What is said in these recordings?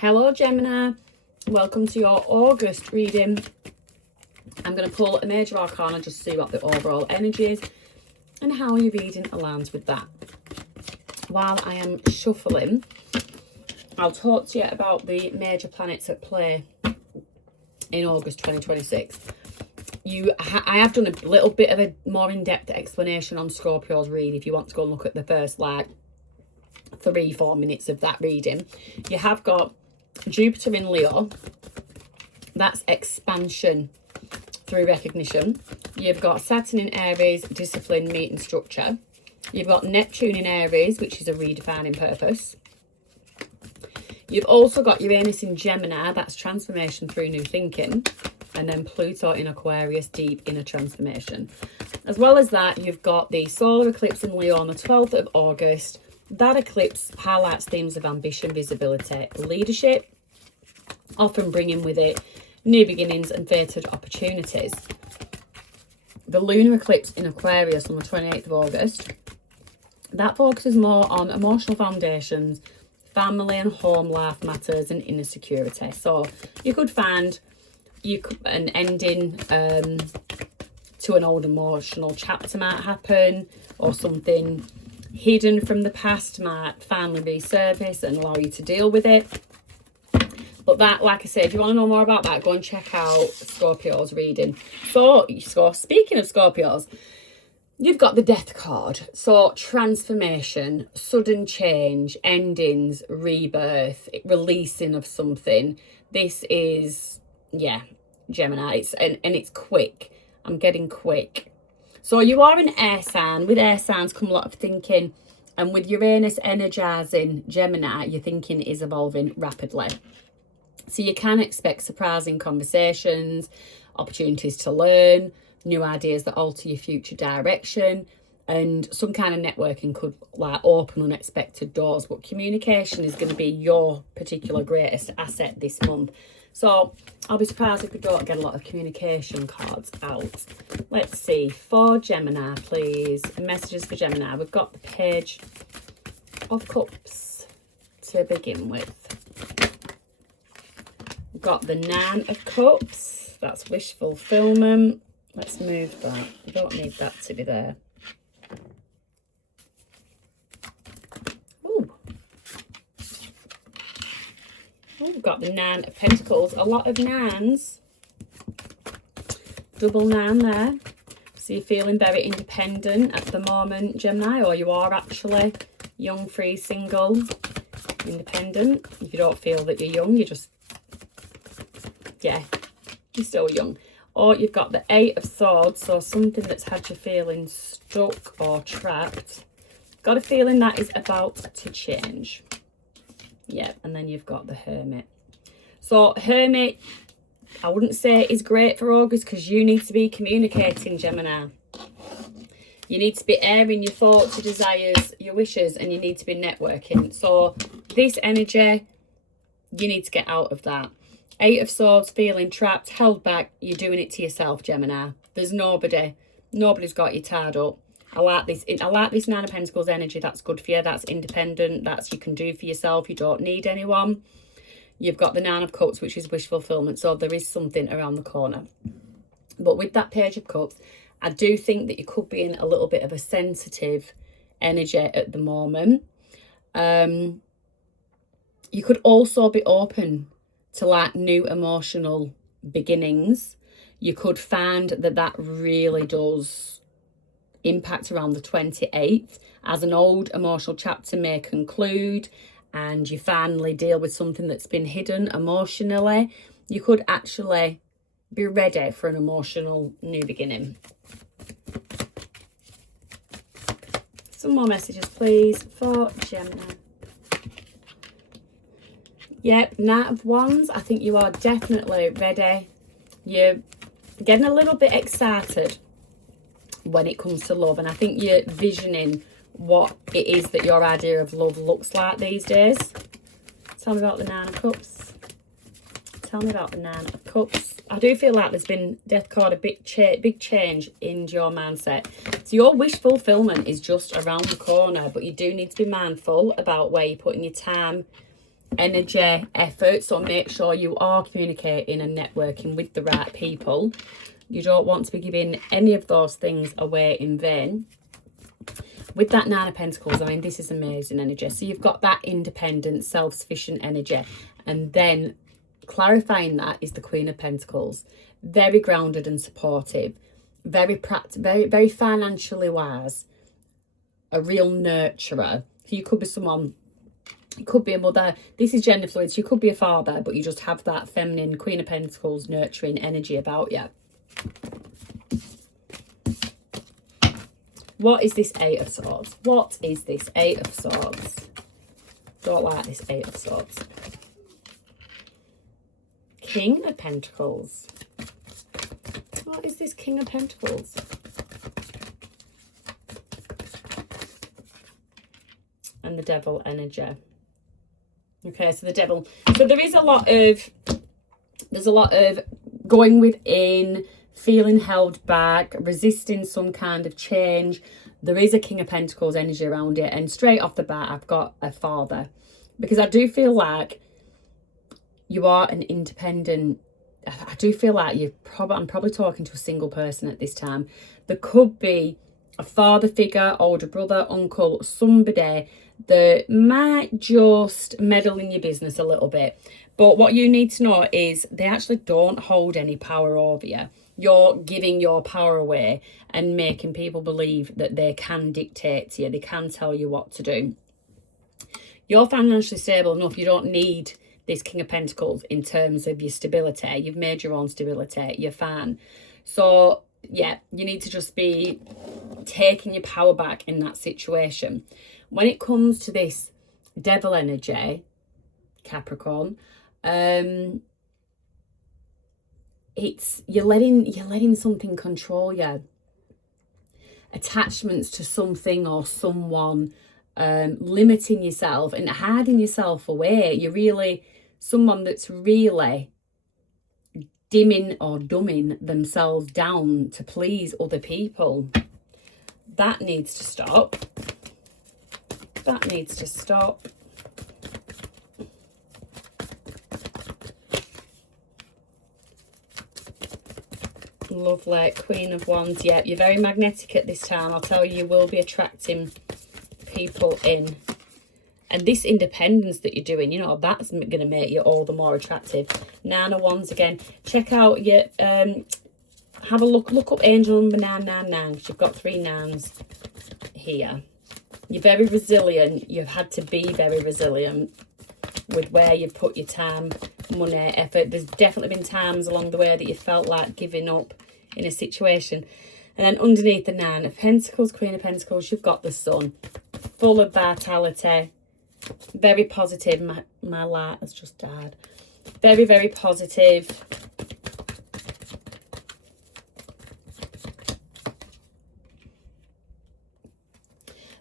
Hello Gemini, welcome to your August reading. I'm going to pull a major arcana just to see what the overall energy is and how your reading aligns with that. While I am shuffling, I'll talk to you about the major planets at play in August 2026. I have done a little bit of a more in-depth explanation on Scorpio's read if you want to go and look at the first 3-4 minutes of that reading. You have got Jupiter in Leo. That's expansion through recognition. You've got Saturn in Aries, discipline, meat and structure. You've got Neptune in Aries, which is a redefining purpose. You've also got Uranus in Gemini, that's transformation through new thinking. And then Pluto in Aquarius, deep inner transformation. As well as that, you've got the solar eclipse in Leo on the 12th of August. That eclipse highlights themes of ambition, visibility, leadership, often bringing with it new beginnings and fated opportunities. The lunar eclipse in Aquarius on the 28th of August, that focuses more on emotional foundations, family and home life matters and inner security. So you could find an ending to an old emotional chapter might happen, or something hidden from the past might finally resurface and allow you to deal with it. But that, like I said, if you want to know more about that, go and check out Scorpio's reading. So speaking of Scorpios, you've got the death card. So transformation, sudden change, endings, rebirth, releasing of something. This is, yeah, Gemini. It's quick. I'm getting quick. So you are an air sign. With air signs come a lot of thinking. And with Uranus energizing Gemini, your thinking is evolving rapidly. So you can expect surprising conversations, opportunities to learn, new ideas that alter your future direction. And some kind of networking could open unexpected doors. But communication is going to be your particular greatest asset this month. So I'll be surprised if we don't get a lot of communication cards out. Let's see, for Gemini, please. Messages for Gemini. We've got the Page of Cups to begin with. We've got the Nine of Cups. That's wish fulfillment. Let's move that. We don't need that to be there. We've got the Nine of Pentacles. A lot of nines. Double 9 there. So you're feeling very independent at the moment, Gemini, or you are actually young, free, single, independent. If you don't feel that you're young, you're just, yeah, you're still young. Or you've got the Eight of Swords, so something that's had you feeling stuck or trapped. Got a feeling that is about to change. Yeah, and then you've got the Hermit. So Hermit, I wouldn't say is great for August because you need to be communicating, Gemini. You need to be airing your thoughts, your desires, your wishes, and you need to be networking. So this energy, you need to get out of that. Eight of Swords, feeling trapped, held back. You're doing it to yourself, Gemini. There's nobody's got you tied up. I like this Nine of Pentacles energy. That's good for you. That's independent. That's you can do for yourself. You don't need anyone. You've got the Nine of Cups, which is wish fulfillment. So there is something around the corner. But with that Page of Cups, I do think that you could be in a little bit of a sensitive energy at the moment. You could also be open to new emotional beginnings. You could find that really does impact around the 28th as an old emotional chapter may conclude and you finally deal with something that's been hidden emotionally. You could actually be ready for an emotional new beginning. Some more messages please for Gemini. Yep, Knight of Wands. I think you are definitely ready. You're getting a little bit excited when it comes to love, and I think you're visioning what it is that your idea of love looks like these days. Tell me about the Nine of Cups. Tell me about the Nine of Cups. I do feel like there's been, death card, a big change in your mindset. So your wish fulfillment is just around the corner, but you do need to be mindful about where you're putting your time, energy, effort. So make sure you are communicating and networking with the right people. You don't want to be giving any of those things away in vain. With that Nine of Pentacles, I mean, this is amazing energy. So you've got that independent, self-sufficient energy. And then clarifying that is the Queen of Pentacles. Very grounded and supportive. Very practical, very financially wise. A real nurturer. So you could be someone, it could be a mother. This is gender fluid. So you could be a father, but you just have that feminine Queen of Pentacles nurturing energy about you. What is this Eight of Swords? What is this Eight of Swords? Don't like this Eight of Swords. King of Pentacles. What is this King of Pentacles? And the Devil energy. Okay, so the Devil. So there's a lot of going within, feeling held back, resisting some kind of change. There is a King of Pentacles energy around it. And straight off the bat, I've got a father. Because I do feel like you are an independent. I do feel like I'm probably talking to a single person at this time. There could be a father figure, older brother, uncle, somebody that might just meddle in your business a little bit. But what you need to know is they actually don't hold any power over you. You're giving your power away and making people believe that they can dictate to you. They can tell you what to do. You're financially stable enough. You don't need this King of Pentacles in terms of your stability. You've made your own stability. You're fine. So, yeah, you need to just be taking your power back in that situation. When it comes to this Devil energy, Capricorn, it's you're letting something control you. Attachments to something or someone, limiting yourself and hiding yourself away. You're really someone that's really dimming or dumbing themselves down to please other people. That needs to stop. That needs to stop. Lovely. Queen of Wands. Yeah, you're very magnetic at this time. I'll tell you, you will be attracting people in. And this independence that you're doing, you know, that's going to make you all the more attractive. Nine of Wands again. Check out your, have a look up angel number 999, because you've got 3 nines here. You're very resilient. You've had to be very resilient with where you've put your time, money, effort. There's definitely been times along the way that you felt like giving up in a situation. And then underneath the 9 of Pentacles, Queen of Pentacles, you've got the Sun. Full of vitality. Very positive. My light has just died. Very, very positive.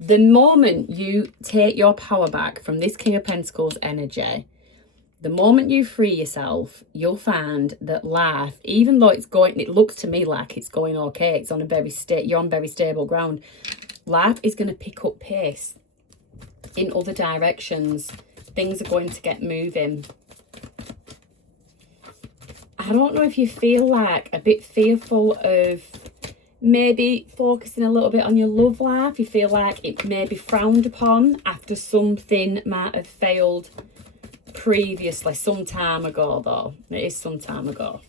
The moment you take your power back from this King of Pentacles energy, the moment you free yourself, you'll find that life, even though it looks to me like it's going okay, it's on you're on very stable ground. Life is going to pick up pace in other directions. Things are going to get moving. I don't know if you feel like a bit fearful of maybe focusing a little bit on your love life. You feel like it may be frowned upon after something might have failed previously, some time ago though. It is some time ago.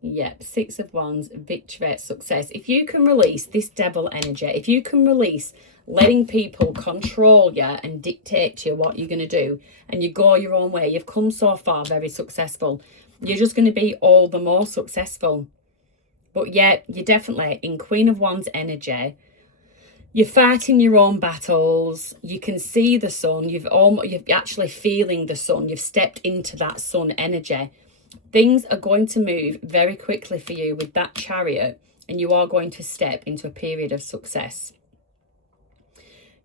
Yep, 6 of Wands, victory, success. If you can release this Devil energy, if you can release letting people control you and dictate to you what you're going to do, and you go your own way, you've come so far very successful. You're just going to be all the more successful. But yet, you're definitely in Queen of Wands energy. You're fighting your own battles. You can see the sun. You're actually feeling the sun. You've stepped into that sun energy. Things are going to move very quickly for you with that Chariot, and you are going to step into a period of success.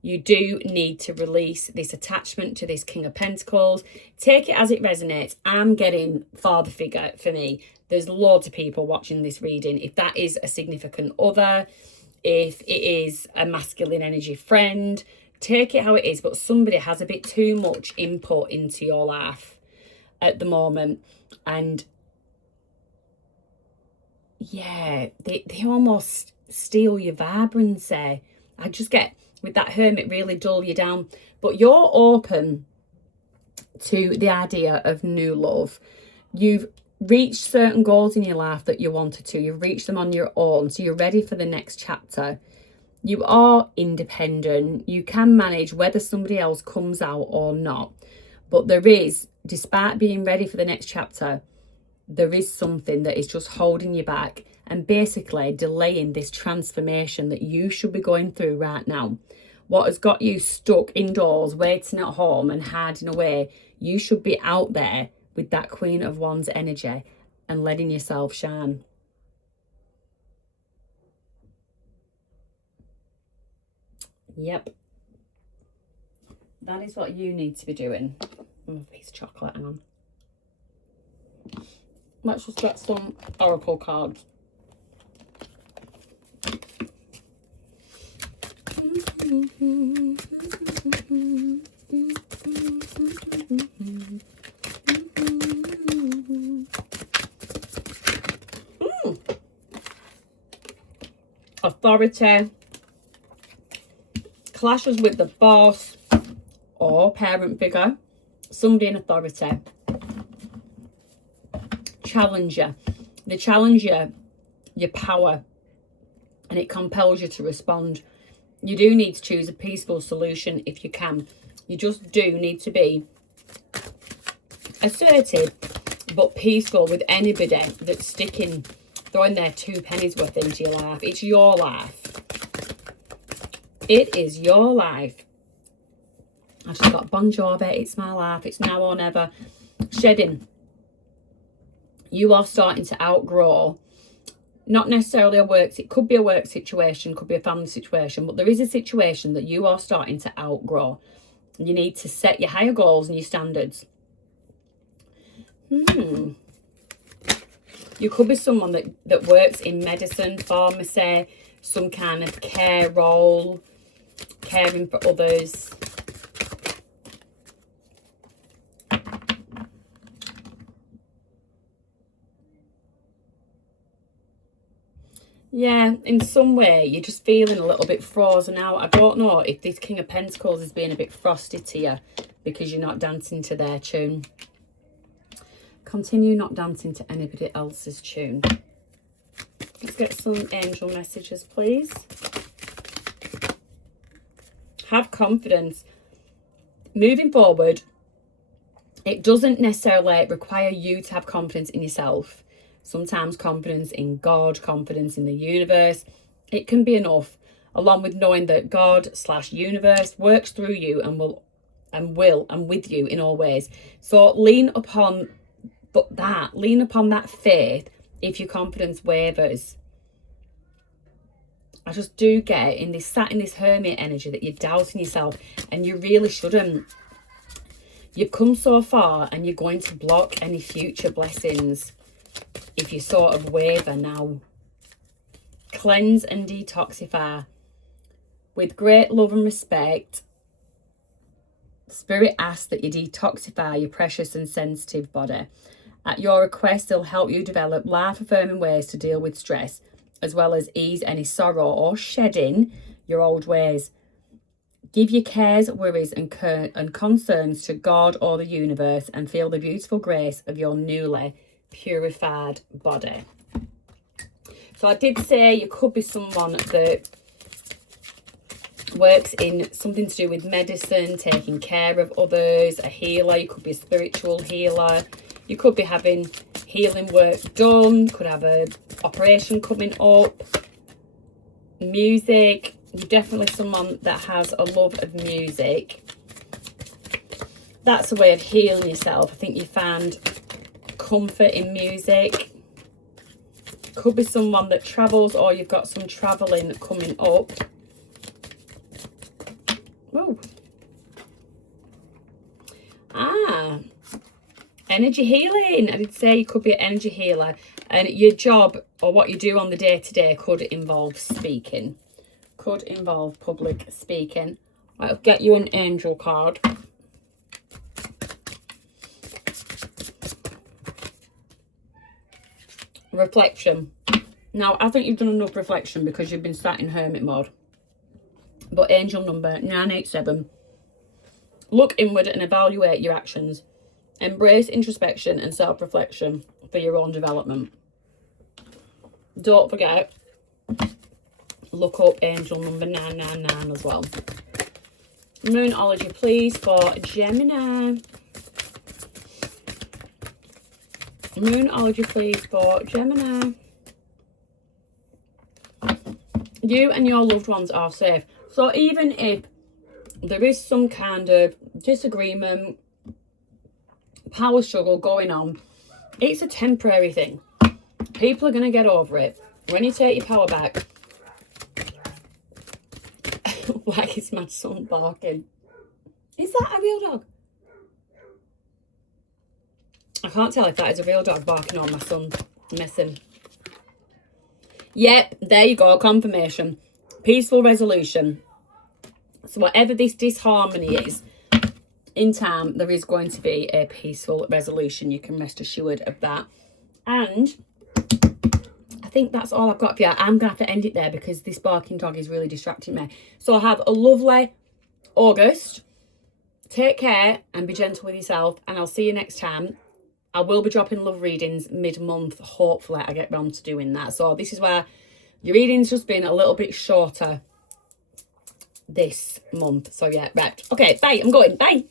You do need to release this attachment to this King of Pentacles. Take it as it resonates. I'm getting father figure for me. There's loads of people watching this reading. If that is a significant other, if it is a masculine energy friend, take it how it is, but somebody has a bit too much input into your life at the moment. And yeah, they almost steal your vibrancy. I just get, with that Hermit, really dull you down. But you're open to the idea of new love. You've reached certain goals in your life that you wanted to. You've reached them on your own. So you're ready for the next chapter. You are independent. You can manage whether somebody else comes out or not. But there is, despite being ready for the next chapter, there is something that is just holding you back and basically delaying this transformation that you should be going through right now. What has got you stuck indoors, waiting at home and hiding away, you should be out there with that Queen of Wands energy and letting yourself shine. Yep. That is what you need to be doing. Oh, a piece of chocolate, hang on. Let's just get some oracle cards. Authority, clashes with the boss or parent figure, somebody in authority. Challenger. They challenge your power and it compels you to respond. You do need to choose a peaceful solution if you can. You just do need to be assertive but peaceful with anybody that's throwing their 2 pennies worth into your life. It's your life. It is your life. I just got Bon Jovi, it's my life, it's now or never. Shedding. You are starting to outgrow, not necessarily a work, it could be a work situation, could be a family situation, but there is a situation that you are starting to outgrow. You need to set your higher goals and your standards. You could be someone that works in medicine, pharmacy, some kind of care role, caring for others. Yeah, in some way, you're just feeling a little bit frozen out. I don't know if this King of Pentacles is being a bit frosty to you because you're not dancing to their tune. Continue not dancing to anybody else's tune. Let's get some angel messages, please. Have confidence. Moving forward, it doesn't necessarily require you to have confidence in yourself. Sometimes confidence in God, confidence in the universe, it can be enough, along with knowing that God/universe works through you and will and with you in all ways. So lean upon that faith if your confidence wavers. I just do get in this Hermit energy that you're doubting yourself, and you really shouldn't. You've come so far and you're going to block any future blessings if you sort of waver now. Cleanse and detoxify. With great love and respect, Spirit asks that you detoxify your precious and sensitive body. At your request, they'll help you develop life-affirming ways to deal with stress, as well as ease any sorrow or shedding your old ways. Give your cares, worries and concerns to God or the universe and feel the beautiful grace of your newly purified body. So I did say you could be someone that works in something to do with medicine, taking care of others, a healer. You could be a spiritual healer. You could be having healing work done, could have an operation coming up. Music. You're definitely someone that has a love of music. That's a way of healing yourself. I think you find comfort in music. Could be someone that travels, or you've got some travelling coming up. Whoa. Energy healing. I did say you could be an energy healer, and your job or what you do on the day-to-day could involve speaking. Could involve public speaking. I'll get you an angel card. Reflection. Now, I think you've done enough reflection because you've been sat in hermit mode. But angel number 987. Look inward and evaluate your actions. Embrace introspection and self-reflection for your own development. Don't forget, look up angel number 999 as well. Moonology, please, for Gemini. Moonology, please, for Gemini. You and your loved ones are safe. So even if there is some kind of disagreement, power struggle going on, it's a temporary thing. People are going to get over it. When you take your power back, why is my son barking? Is that a real dog? I can't tell if that is a real dog barking or my son messing. Yep, there you go, confirmation. Peaceful resolution. So whatever this disharmony is, in time, there is going to be a peaceful resolution. You can rest assured of that. And I think that's all I've got for you. I'm going to have to end it there because this barking dog is really distracting me. So have a lovely August. Take care and be gentle with yourself. And I'll see you next time. I will be dropping love readings mid-month. Hopefully I get round to doing that. So this is where your reading's just been a little bit shorter this month. So yeah, right. Okay, bye. I'm going. Bye.